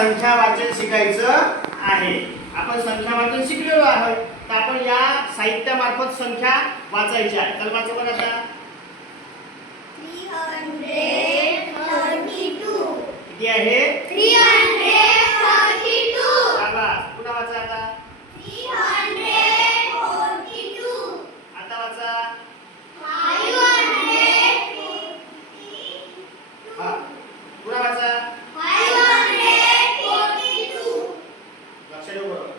संख्या वाचन शिकायचं आहे. आपण संख्या वाचन शिकलेलो आहोत, तर आपण या साहित्यामार्फत संख्या वाचायच्या आहेत. तर वाचा बघा आता. 332 किती आहे? 332. शाबास. पुन्हा वाचा आता. 342. आता वाचा. 542. हा. पुन्हा वाचा. 542. लक्ष देऊ बरोबर.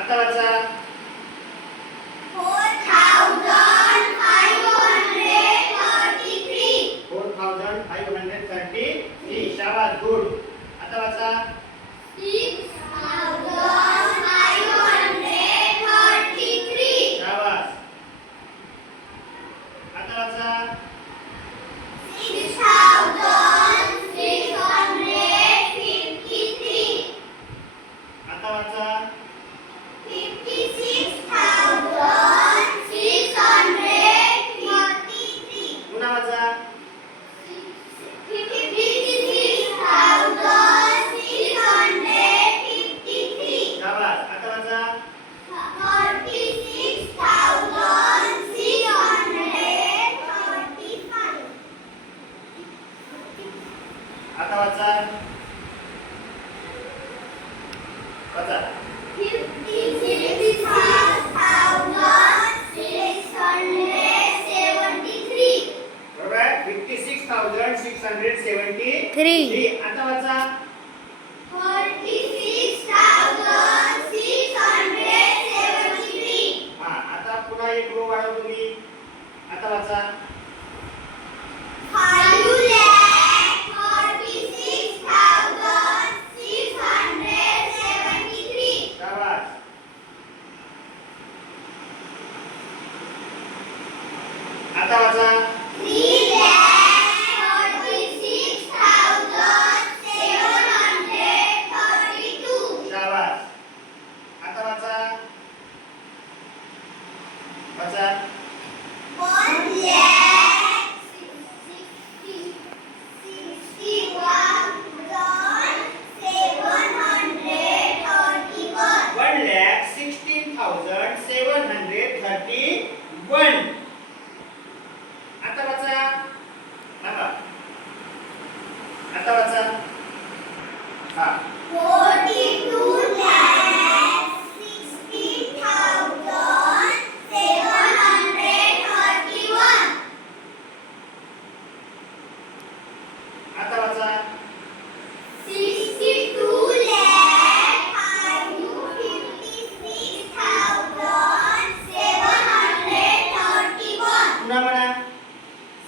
आता वाचा. 4533. 4533. शाबास. गुड. आता वाचा. 6533. शाबास. आता वाचा. 6653. आता वाचा. 56,633. पुन्हा वाचा. 56,653. शाबास. आता वाचा. 36,635. आता वाचा. वाचा. 56,673. बरोबर आहे. 56,673. आता वाचा. 46,673. हा. आता पुन्हा एक रो वाढव तुम्ही. आता वाचा. 5,46,673. शाबास. आता वाचा. 3,46,732. शाबास. आता वाचा. वाचा. 1,16,731. आता वाचा. बघा. आता वाचा. हा. 42,16,731. आता वाचा. 62,56,731. पुन्हा म्हणा.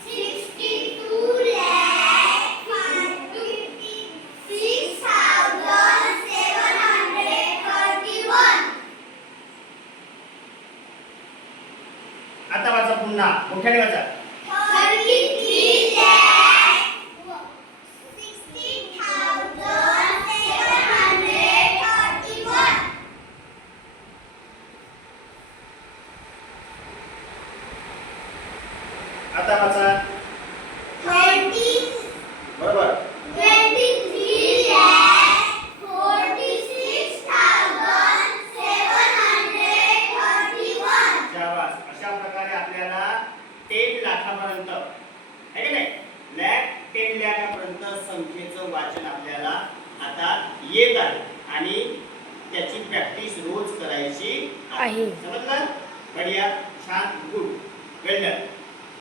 62,56,731. आता वाचा पुन्हा. मोठ्याने वाचा. 33,16,731. आता वाचा. 20 बरोबर. 23,46,731. शाबास. अशा प्रकारे आपल्याला 10 लाखापर्यंत आहे की नाही, 10 लाखापर्यंत संख्येचं वाचन आपल्याला आता येत आहे आणि त्याची प्रॅक्टिस रोज करायची आहे. समजलं? बढिया. छान. गुड. वेल डन.